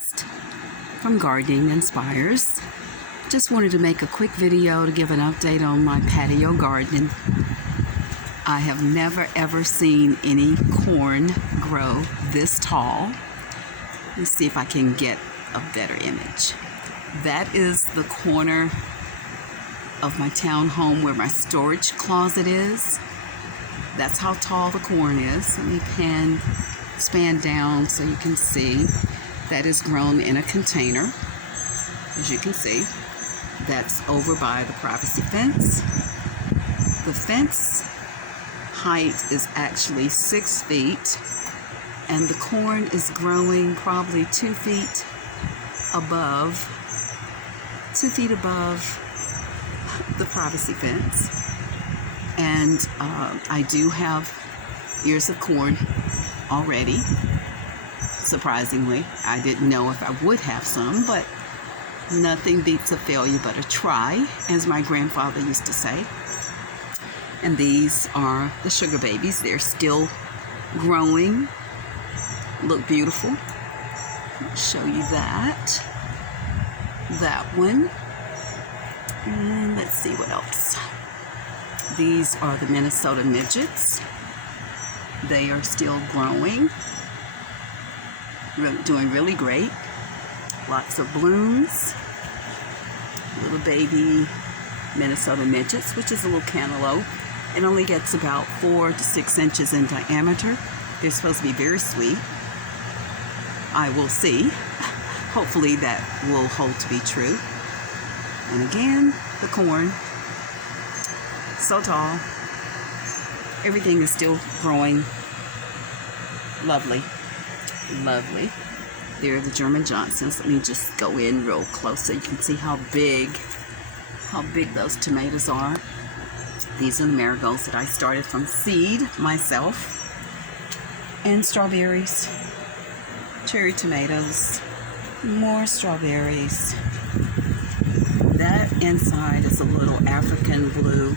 from Gardening Inspires. Just wanted to make a quick video to give an update on my patio garden. I have never ever seen any corn grow this tall. Let's see if I can get a better image. That is the corner of my townhome where my storage closet is. That's how tall the corn is. Let me span down so you can see. That is grown in a container, as you can see. That's over by the privacy fence. The fence height is actually 6 feet, and the corn is growing probably 2 feet above the privacy fence. And I do have ears of corn already. Surprisingly, I didn't know if I would have some, but nothing beats a failure but a try, as my grandfather used to say. And these are the sugar babies. They're still growing. Look beautiful. I'll show you that. That one. And let's see what else. These are the Minnesota midgets. They are still growing. Doing really great. Lots of blooms. Little baby Minnesota midgets, which is a little cantaloupe. It only gets about 4 to 6 inches in diameter. They're supposed to be very sweet. I will see. Hopefully that will hold to be true. And again, the corn. So tall. Everything is still growing. Lovely. Lovely. There are the German Johnsons. Let me just go in real close so you can see how big those tomatoes are. These are the marigolds that I started from seed myself. And strawberries, cherry tomatoes, more strawberries. That inside is a little African blue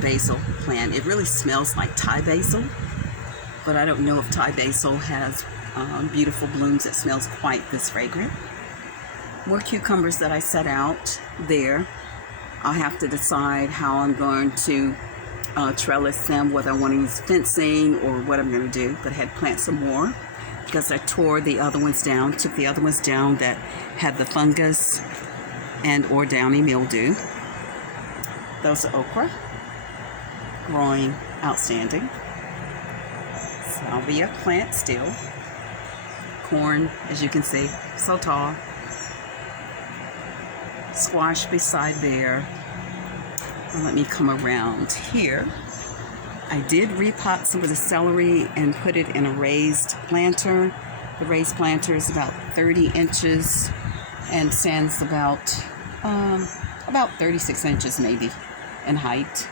basil plant. It really smells like Thai basil, but I don't know if Thai basil has beautiful blooms that smells quite this fragrant. More cucumbers that I set out there. I'll have to decide how I'm going to trellis them, whether I want to use fencing or what I'm going to do. But I had to plant some more because I tore the other ones down, took the other ones down that had the fungus and or downy mildew. Those are okra, growing outstanding. Salvia plant still. Corn, as you can see, so tall. Squash beside there. And let me come around here. I did repot some of the celery and put it in a raised planter. The raised planter is about 30 inches and stands about 36 inches maybe in height.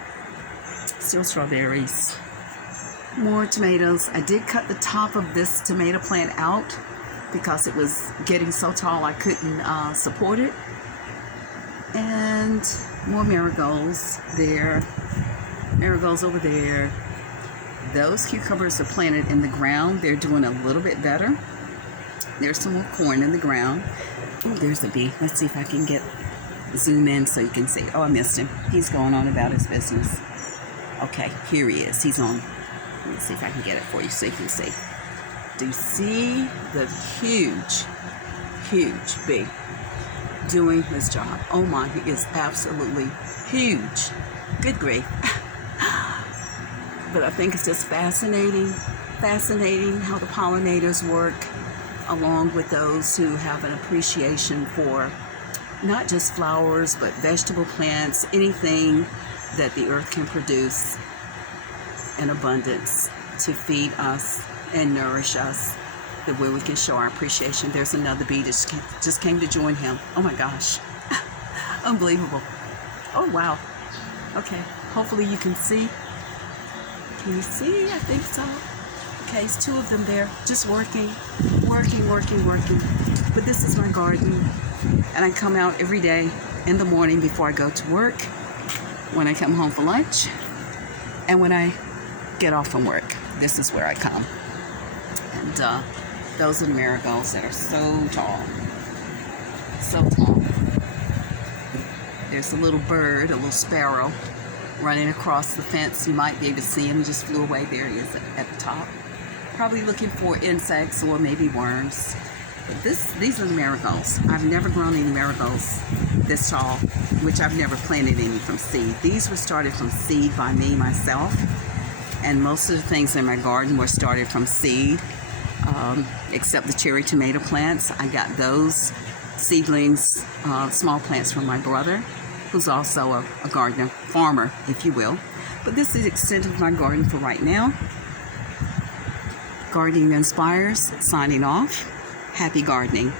Still strawberries. More tomatoes. I did cut the top of this tomato plant out because it was getting so tall I couldn't support it. And more marigolds there. Marigolds over there. Those cucumbers are planted in the ground. They're doing a little bit better. There's some more corn in the ground. Oh, there's a bee. Let's see if I can zoom in so you can see. Oh, I missed him. He's going on about his business. Okay, here he is. He's on. Let me see if I can get it for you so you can see. Do you see the huge bee doing his job? Oh my, he is absolutely huge. Good grief. But I think it's just fascinating how the pollinators work along with those who have an appreciation for not just flowers, but vegetable plants, anything that the earth can produce in abundance to feed us and nourish us, the way we can show our appreciation. There's another bee that just came to join him. Oh my gosh. Unbelievable. Oh wow. Okay, hopefully you can see. Can you see? I think so. Okay, it's 2 of them there, just working. But this is my garden, and I come out every day in the morning before I go to work, when I come home for lunch, and when I get off from work. This is where I come. And Those are the marigolds that are so tall. So tall. There's a little bird, a little sparrow, running across the fence. You might be able to see him. He just flew away. There he is at the top. Probably looking for insects or maybe worms. But these are the marigolds. I've never grown any marigolds this tall, which I've never planted any from seed. These were started from seed by me, myself. And most of the things in my garden were started from seed, except the cherry tomato plants. I got those seedlings, small plants from my brother, who's also a gardener, farmer, if you will. But this is the extent of my garden for right now. Gardening Inspires, signing off. Happy gardening.